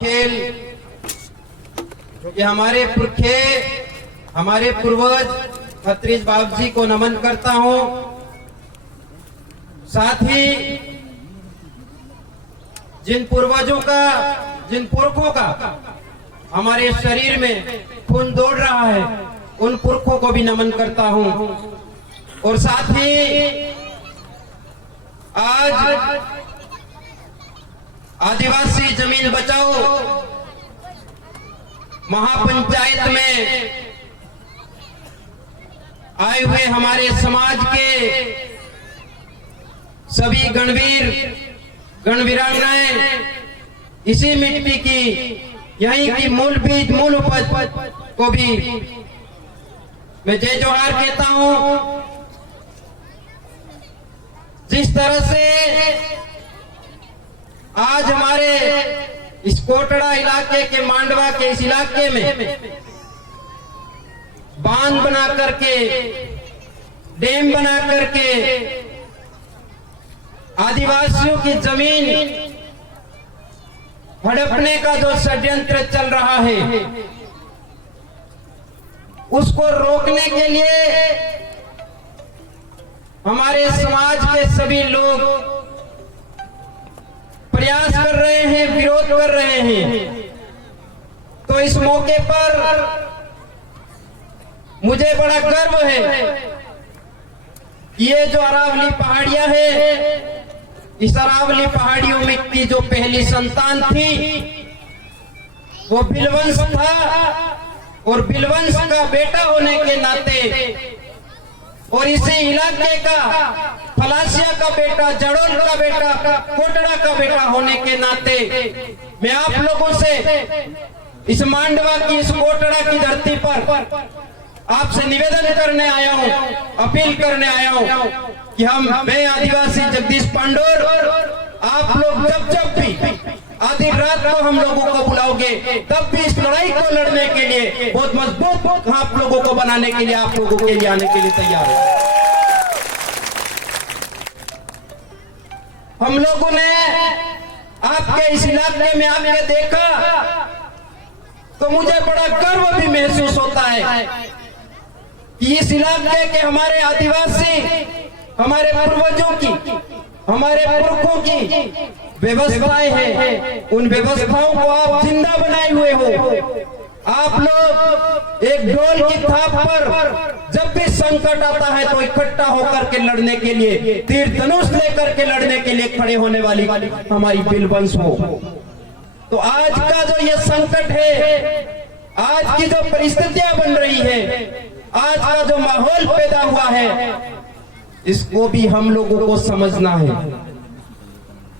खेल कि हमारे पुरखे, हमारे पूर्वज खत्रीज बाप जी को नमन करता हूं। साथ ही जिन पूर्वजों का, जिन पुरखों का हमारे शरीर में खून दौड़ रहा है, उन पुरखों को भी नमन करता हूं। और साथ ही आज आदिवासी जमीन बचाओ महापंचायत में आए हुए हमारे समाज के सभी गणवीर गणवीरांगनाएं, इसी मिट्टी की, यहीं की मूल बीज, मूल उपज को भी मैं जय जोहार कहता हूं। जिस तरह से आज हमारे इस कोटड़ा इलाके के, मांडवा के इस इलाके में बांध बना करके, डैम बना करके आदिवासियों की जमीन हड़पने का जो षड्यंत्र चल रहा है, उसको रोकने के लिए हमारे समाज के सभी लोग प्रयास कर रहे हैं, विरोध कर रहे हैं। तो इस मौके पर मुझे बड़ा गर्व है कि ये जो अरावली पहाड़ियां है, इस अरावली पहाड़ियों में की जो पहली संतान थी वो बिलवंश था, और बिलवंश का बेटा होने के नाते और इसी इलाके का, फलासिया का बेटा, जड़ोल का बेटा, कोटड़ा का बेटा होने के नाते मैं आप लोगों से इस मांडवा की, इस कोटड़ा की धरती पर आपसे निवेदन करने आया हूं, अपील करने आया हूं कि मैं आदिवासी जगदीश पांडोर, आप लोग जब भी आधी रात को हम लोगों को बुलाओगे, तब भी इस लड़ाई को लड़ने के लिए, बहुत मजबूत आप लोगों को बनाने के लिए, आप लोगों के लिए आने के लिए तैयार है। हम लोगों ने आपके इस इलाके में आके देखा तो मुझे बड़ा गर्व भी महसूस होता है कि इस इलाके के हमारे आदिवासी, हमारे पूर्वजों की, हमारे पुरखों की व्यवस्थाएं हैं, उन व्यवस्थाओं को आप जिंदा बनाए हुए हो। आप लोग एक ढोल की थाप पर जब भी संकट आता है तो इकट्ठा होकर के लड़ने के लिए, तीर धनुष लेकर के लड़ने के लिए खड़े होने वाली हमारी बिलवंश हो। तो आज का जो ये संकट है, आज की जो परिस्थितियां बन रही है, आज का जो माहौल पैदा हुआ है, इसको भी हम लोगों को समझना है।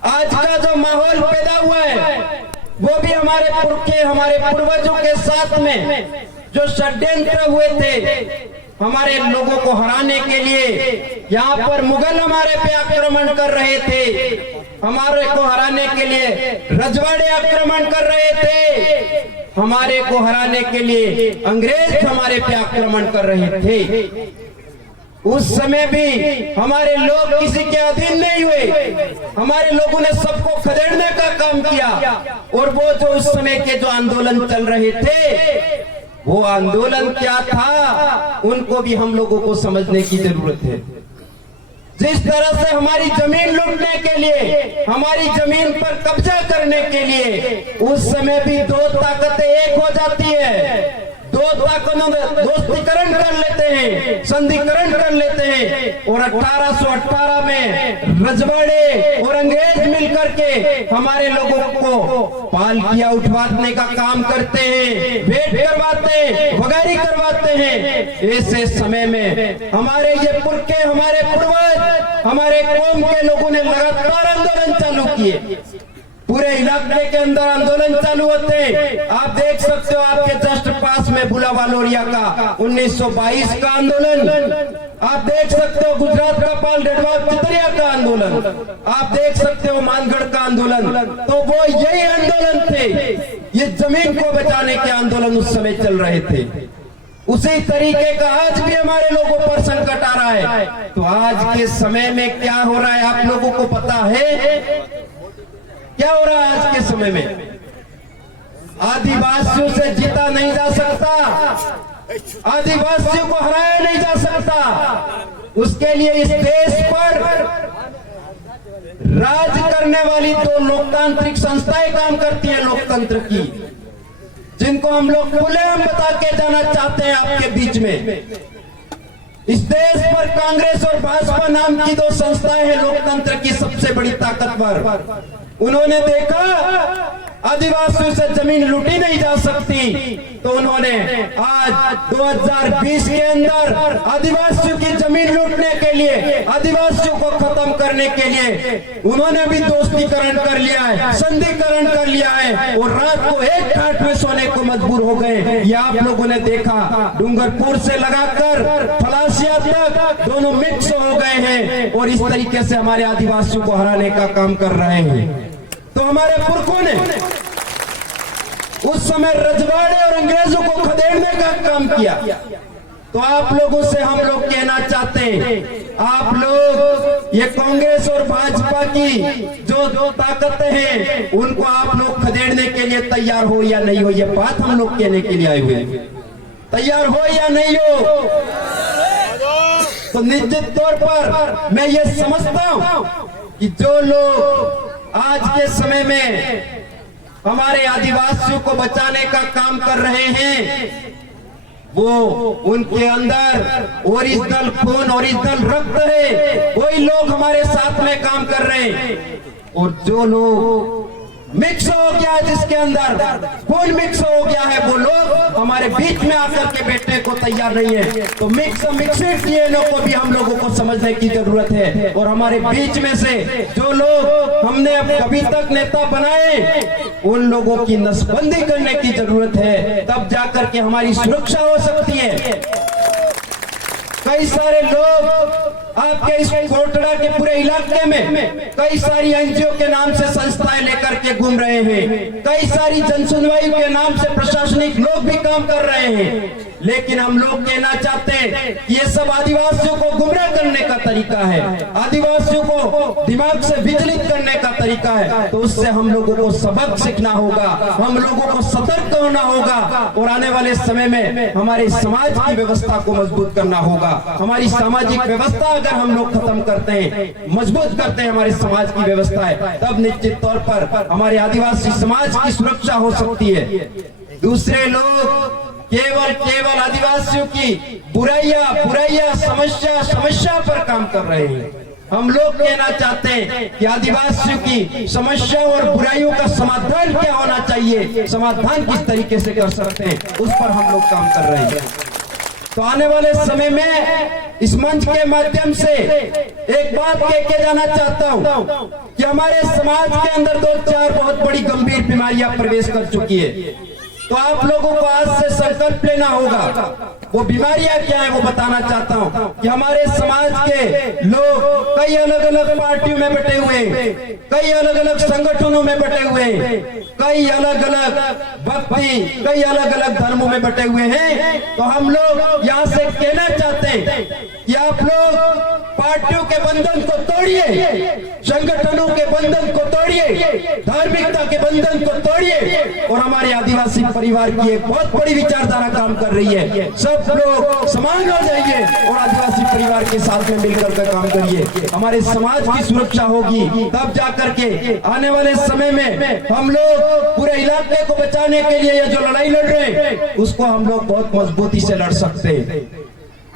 आज का जो माहौल पैदा हुआ है वो भी हमारे पुरखे, हमारे पूर्वजों के साथ में जो षड्यंत्र हुए थे हमारे लोगों को हराने के लिए, यहाँ पर मुगल हमारे पे आक्रमण कर रहे थे, हमारे को हराने के लिए रजवाड़े आक्रमण कर रहे थे, हमारे को हराने के लिए अंग्रेज हमारे पे आक्रमण कर रहे थे। उस समय भी हमारे लोग किसी के अधीन नहीं हुए, हमारे लोगों ने सबको खदेड़ने का काम किया। और वो जो उस समय के जो आंदोलन चल रहे थे, वो आंदोलन क्या था, उनको भी हम लोगों को समझने की जरूरत है। जिस तरह से हमारी जमीन लूटने के लिए, हमारी जमीन पर कब्जा करने के लिए उस समय भी दो ताकतें एक हो जाती है, दो ताकतों में दोस्तीकरण कर लेते हैं, संधिकरण कर लेते हैं, और 1818 में रजवाड़े और अंग्रेज मिलकर के हमारे लोगों को पालकियां उठवाने का काम करते हैं, भेंट करवाते हैं, वगारी करवाते हैं। ऐसे समय में हमारे ये पुरखे, हमारे पूर्वज, हमारे कौम के लोगों ने लगातार आंदोलन चालू किए, पूरे इलाके के अंदर आंदोलन चालू होते। आप देख सकते हो, आपके जस्ट पास में भुलावा लोरिया का 1922 का आंदोलन, आप देख सकते हो गुजरात का पाल डेडवा चितरिया का आंदोलन, आप देख सकते हो मानगढ़ का आंदोलन। तो वो यही आंदोलन थे, ये जमीन को बचाने के आंदोलन उस समय चल रहे थे। उसी तरीके का आज भी हमारे लोगों पर संकट आ रहा है। तो आज के समय में क्या हो रहा है आप लोगों को पता है? क्या हो रहा है आज के समय में? आदिवासियों से जीता नहीं जा सकता, आदिवासियों को हराया नहीं जा सकता। उसके लिए इस देश पर राज करने वाली दो लोकतांत्रिक संस्थाएं काम करती हैं लोकतंत्र की, जिनको हम लोग खुलेआम बता के जाना चाहते हैं आपके बीच में। इस देश पर कांग्रेस और भाजपा नाम की दो संस्थाएं हैं लोकतंत्र की सबसे बड़ी ताकतवर। उन्होंने देखा आदिवासियों से जमीन लूटी नहीं जा सकती, तो उन्होंने आज 2020 के अंदर आदिवासियों की जमीन लूटने के लिए, आदिवासियों को खत्म करने के लिए उन्होंने भी दोस्तीकरण कर लिया है, संधिकरण कर लिया है और रात को एक खाट में सोने को मजबूर हो गए। ये आप लोगों ने देखा, डूंगरपुर से लगाकर फलासिया तक दोनों मिक्स हो गए हैं और इस तरीके से हमारे आदिवासियों को हराने का काम कर रहे हैं। तो हमारे पुरखों ने उस समय रजवाड़े और अंग्रेजों को खदेड़ने का काम किया। तो आप लोगों से हम लोग कहना चाहते हैं, आप लोग ये कांग्रेस और भाजपा की जो ताकतें हैं उनको आप लोग खदेड़ने के लिए तैयार हो या नहीं हो, ये बात हम लोग कहने के लिए आए हुए हैं। तैयार हो या नहीं हो? तो निश्चित तौर पर मैं ये समझता हूं कि जो लोग आज के समय में हमारे आदिवासियों को बचाने का काम कर रहे हैं, वो उनके अंदर ओरिजिनल खून, ओरिजिनल रक्त है, वही लोग हमारे साथ में काम कर रहे हैं। और जो लोग मिक्स हो गया है, जिसके अंदर खून मिक्स हो गया है, वो लोग हमारे बीच में आकर के बैठने को तैयार नहीं है। तो मिक्सड डीएनए को भी हम लोगों को समझने की जरूरत है। और हमारे बीच में से जो लोग हमने अब कभी तक नेता बनाए, उन लोगों की नसबंदी करने की जरूरत है, तब जाकर के हमारी सुरक्षा हो सकती है। कई सारे लोग आपके इस कोटड़ा के पूरे इलाके में कई सारी एनजीओ के नाम से संस्थाएं लेकर के घूम रहे हैं, कई सारी जनसुनवाई के नाम से प्रशासनिक लोग भी काम कर रहे हैं। लेकिन हम लोग कहना चाहते हैं कि ये सब आदिवासियों को गुमराह करने का तरीका है, आदिवासियों को दिमाग से विचलित करने का तरीका है। तो उससे हम लोगों को सबक सीखना होगा, हम लोगों को सतर्क होना होगा और आने वाले समय में हमारे समाज की व्यवस्था को मजबूत करना होगा। हमारी सामाजिक व्यवस्था अगर हम लोग खत्म करते हैं, मजबूत करते हैं हमारे समाज की व्यवस्था है, तब निश्चित तौर पर हमारे आदिवासी समाज की सुरक्षा हो सकती है। दूसरे लोग केवल आदिवासियों की बुराइयां समस्या पर काम कर रहे हैं। हम लोग कहना चाहते हैं कि आदिवासियों की समस्या और बुराइयों का समाधान क्या होना चाहिए, समाधान किस तरीके से कर सकते हैं, उस पर हम लोग काम कर रहे हैं। तो आने वाले समय में इस मंच के माध्यम से एक बात कह के जाना चाहता हूं कि हमारे समाज के अंदर 2-4 बहुत बड़ी गंभीर बीमारियां प्रवेश कर चुकी है। तो आप लोगों को आज से संकल्प लेना होगा। वो बीमारियां क्या है वो बताना चाहता हूं कि हमारे समाज के लोग कई अलग अलग पार्टियों में बटे हुए हैं, कई अलग अलग संगठनों में बटे हुए हैं, कई अलग अलग भक्ति, कई अलग अलग धर्मों में बटे हुए हैं। तो हम लोग यहाँ से कहना चाहते हैं कि आप लोग पार्टियों के बंधन को तोड़िए, संगठनों के बंधन को तोड़िए, धार्मिकता के बंधन को तोड़िए और हमारे आदिवासी परिवार की एक बहुत बड़ी विचारधारा काम कर रही है। सब लोग समान हो जाइए और आदिवासी परिवार के साथ में मिलकर के काम करिए। हमारे समाज की सुरक्षा होगी, तब जाकर के आने वाले समय में हम लोग पूरे इलाके को बचाने के लिए जो लड़ाई लड़ रहे हैं उसको हम लोग बहुत मजबूती से लड़ सकते हैं।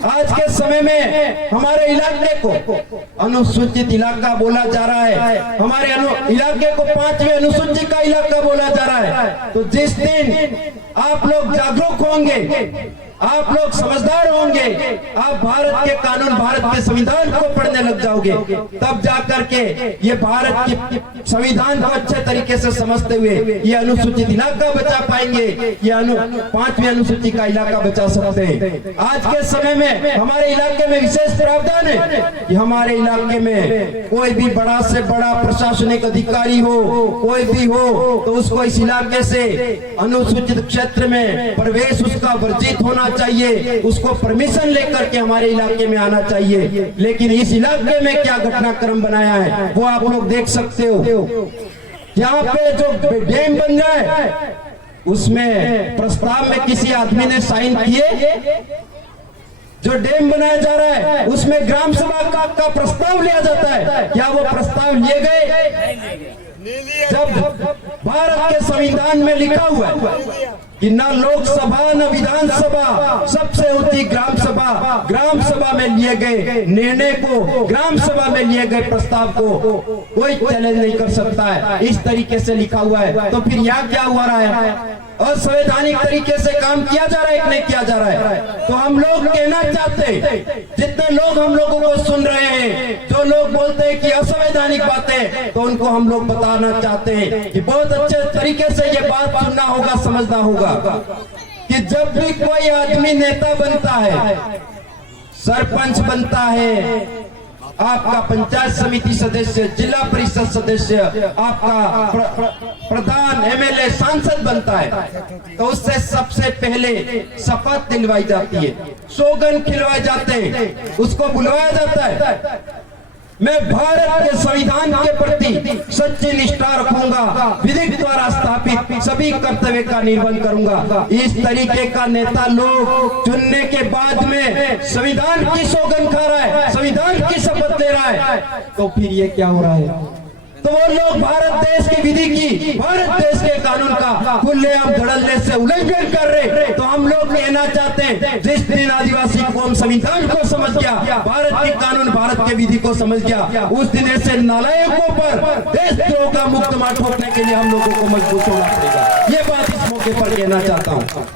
आज के समय में हमारे इलाके को अनुसूचित इलाका बोला जा रहा है, हमारे इलाके को 5वें अनुसूची का इलाका बोला जा रहा है। तो जिस दिन आप लोग जागरूक होंगे, आप लोग समझदार होंगे, आप भारत के कानून, भारत के संविधान को पढ़ने लग जाओगे, तब जाकर के ये भारत के संविधान को अच्छे तरीके से समझते हुए ये अनुसूचित इलाका बचा पाएंगे, ये 5वीं अनुसूची का इलाका बचा सकते हैं। आज के समय में हमारे इलाके में विशेष प्रावधान है कि हमारे इलाके में कोई भी बड़ा से बड़ा प्रशासनिक अधिकारी हो, कोई भी हो, तो उसको इस इलाके से अनुसूचित क्षेत्र में प्रवेश उसका वर्जित होना चाहिए, उसको परमिशन लेकर के हमारे इलाके में आना चाहिए। लेकिन इस इलाके में क्या घटनाक्रम बनाया है वो आप लोग देख सकते हो। यहाँ पे जो डैम बन रहा है उसमें प्रस्ताव में किसी आदमी ने साइन किए? जो डैम बनाया जा रहा है उसमें ग्राम सभा का प्रस्ताव लिया जाता है, क्या वो प्रस्ताव लिए गए? जब भारत के संविधान में लिखा हुआ है कि न लोकसभा न विधानसभा, सबसे होती ग्राम सभा में लिए गए निर्णय को, ग्राम सभा में लिए गए प्रस्ताव को कोई चैलेंज नहीं कर सकता है। इस तरीके से लिखा हुआ है, तो फिर यहाँ क्या हो रहा है? असंवैधानिक तरीके से काम किया जा रहा है कि नहीं किया जा रहा है? तो हम लोग कहना चाहते हैं, जितने लोग हम लोगों को सुन रहे हैं, जो लोग बोलते हैं कि असंवैधानिक बातें, तो उनको हम लोग बताना चाहते हैं कि बहुत अच्छे तरीके से ये बात सुनना होगा, समझना होगा कि जब भी कोई आदमी नेता बनता है, सरपंच बनता है, आपका पंचायत समिति सदस्य, जिला परिषद सदस्य, आपका प्रधान, एमएलए, सांसद बनता है, तो उससे सबसे पहले शपथ दिलवाई जाती है, सौगंध खिलवाए जाते हैं, उसको बुलवाया जाता है, मैं भारत के संविधान के प्रति सच्ची निष्ठा रखूंगा, विधि द्वारा स्थापित सभी कर्तव्य का निर्वहन करूंगा। इस तरीके का नेता लोग चुनने के बाद में संविधान की सौगंध खा रहा है, संविधान की शपथ ले रहा है, तो फिर ये क्या हो रहा है? तो वो लोग भारत देश की विधि की, भारत देश के कानून का खुलेआम धड़ल्ले से उल्लंघन कर रहे। तो हम लोग कहना चाहते हैं, जिस दिन आदिवासी कौम संविधान को समझ गया, भारत के कानून, भारत के विधि को समझ गया, उस दिन ऐसे नालायकों पर देशद्रोह का मुकदमा ठोकने के लिए हम लोगों को मजबूत होना पड़ेगा। ये बात इस मौके पर कहना चाहता हूँ।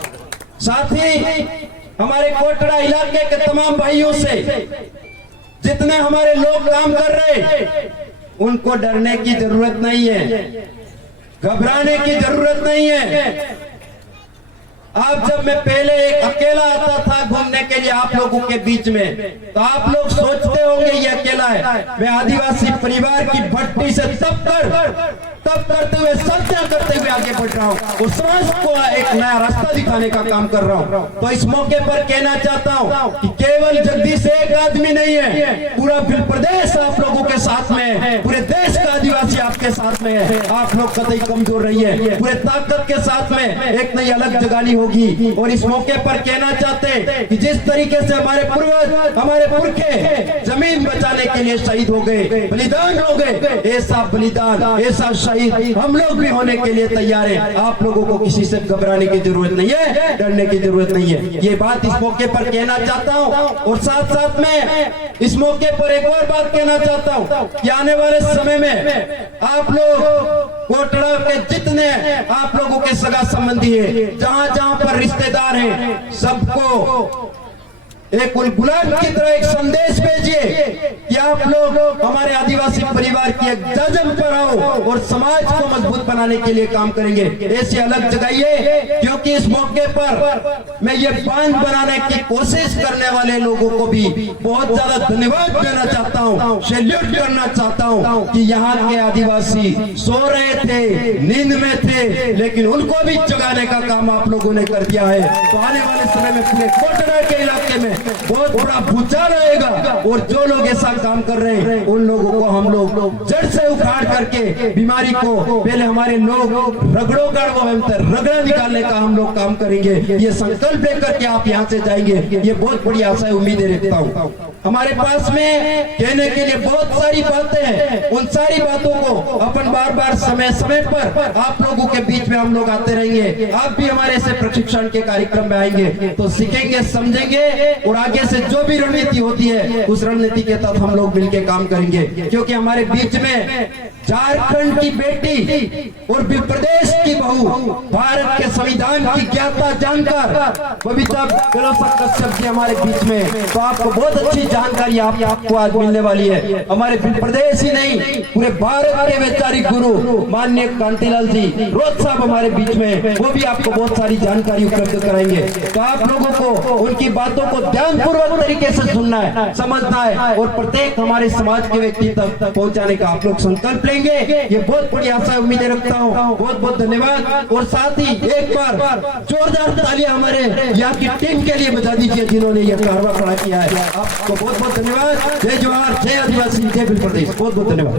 साथ ही हमारे कोटड़ा इलाके के तमाम भाइयों से, जितने हमारे लोग काम कर रहे, उनको डरने की जरूरत नहीं है, घबराने की जरूरत नहीं है। आप जब मैं पहले एक अकेला आता था घूमने के लिए आप लोगों के बीच में, तो आप लोग सोचते होंगे ये अकेला है। मैं आदिवासी परिवार की भट्टी से तब करते हुए, सत्या करते हुए आगे बढ़ रहा हूँ और समाज को एक नया रास्ता दिखाने का काम कर रहा हूँ। तो इस मौके पर कहना चाहता हूँ कि केवल जगदीश एक आदमी नहीं है, पूरा बिल प्रदेश आप लोगों के साथ में है, पूरे देश का आदिवासी आपके साथ में है। आप लोग कतई कमजोर रही है, पूरे ताकत के साथ में एक नई अलग जगानी होगी। और इस मौके पर कहना चाहते हैं कि जिस तरीके से हमारे पूर्वज, हमारे पुरखे जमीन बचाने के लिए शहीद हो गए, बलिदान हो गए, ऐसा बलिदान, ऐसा शहीद हम लोग भी होने के लिए तैयार हैं। आप लोगों को किसी से घबराने की जरूरत नहीं है, डरने की जरूरत नहीं है। ये बात इस मौके पर कहना चाहता हूँ। और साथ साथ में इस मौके पर एक और बात कहना चाहता हूँ कि आने वाले समय में आप लोग कोटड़ा के जितने आप लोगों के सगा संबंधी है, जहाँ जहाँ पर रिश्तेदार हैं, सबको एक गुलाम की तरह एक संदेश भेजिए कि आप लोग हमारे आदिवासी परिवार की एक जज्ब पर आओ और समाज को मजबूत बनाने के लिए काम करेंगे। ऐसी अलग जगाइए, क्योंकि इस मौके पर मैं ये बांध बनाने की कोशिश करने वाले लोगों को भी बहुत ज्यादा धन्यवाद देना चाहता हूँ, सैल्यूट करना चाहता हूँ कि यहाँ के आदिवासी सो रहे थे, नींद में थे, लेकिन उनको भी जगाने का काम आप लोगों ने कर दिया है। तो आने वाले समय में पूरे कोटड़ा के इलाके में बहुत बड़ा भूचाल आएगा और जो लोग ऐसा काम कर रहे हैं उन लोगों को हम लोग जड़ से उखाड़ करके बीमारी को पहले हमारे लोग रगड़ों का रगड़ा निकालने का हम लोग काम करेंगे। ये संकल्प लेकर के आप यहाँ से जाएंगे, ये बहुत बड़ी आशा उम्मीदें रखता हूँ। हमारे पास में कहने के लिए बहुत सारी बातें हैं, उन सारी बातों को अपन बार बार समय समय पर आप लोगों के बीच में हम लोग आते रहेंगे। आप भी हमारे से प्रशिक्षण के कार्यक्रम में आएंगे तो सीखेंगे, समझेंगे और आगे से जो भी रणनीति होती है उस रणनीति के तहत हम लोग मिलकर काम करेंगे। क्योंकि हमारे बीच में झारखंड की बेटी और प्रदेश की बहू, भारत के संविधान की ज्ञाता जानकार बबीता कश्यप जी हमारे बीच में, तो आपको बहुत अच्छी जानकारी आपको आज मिलने वाली है। हमारे प्रदेश ही नहीं, पूरे भारत के वैचारिक गुरु माननीय कांतिलाल जी रोज साहब हमारे बीच में, वो भी आपको बहुत सारी जानकारी उपलब्ध कराएंगे। तो आप लोगों को उनकी बातों को ध्यानपूर्वक तरीके से सुनना है, समझना है और प्रत्येक हमारे समाज के व्यक्ति तक पहुंचाने का आप लोग संकल्प लेंगे। ये बहुत बड़ी आशा उम्मीदें रखता हूँ। बहुत बहुत धन्यवाद। और साथ ही एक बार जोरदार तालियां हमारे यहाँ की टीम के लिए बजा दीजिए जिन्होंने ये कारवा खड़ा किया है। आपको बहुत बहुत धन्यवाद। जय जवाहर, जय आदिवासी, जय बिल प्रदेश। बहुत बहुत धन्यवाद।